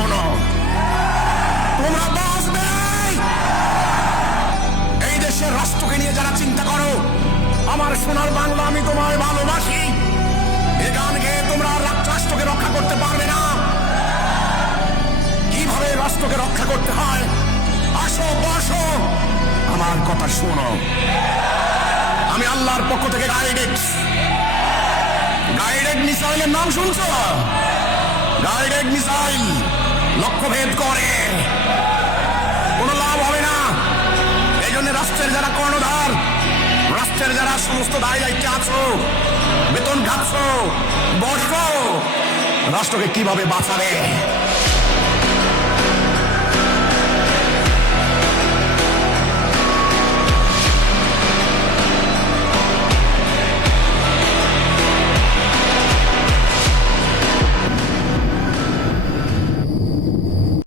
শোনো, তোমরা বাঁচবে। এই দেশের রাষ্ট্রকে নিয়ে যারা চিন্তা করো, আমার সোনার বাংলা আমি তোমায় ভালোবাসি, এ গান গেয়ে তোমরা রাষ্ট্রকে রক্ষা করতে পারবে না। কিভাবে রাষ্ট্রকে রক্ষা করতে হয়, আসো বসো, আমার কথা শোনো। আমি আল্লাহর পক্ষ থেকে গাইডেড মিসাইলের নাম শুনছো? গাইডেড মিসাইল লক্ষ্যভেদ করে, কোনো লাভ হবে না। এই জন্য রাষ্ট্রের যারা কর্ণধার, রাষ্ট্রের যারা সমস্ত দায় দায়িত্বে আছো, বেতন খাচ্ছ, বসো, রাষ্ট্রকে কিভাবে বাঁচাবে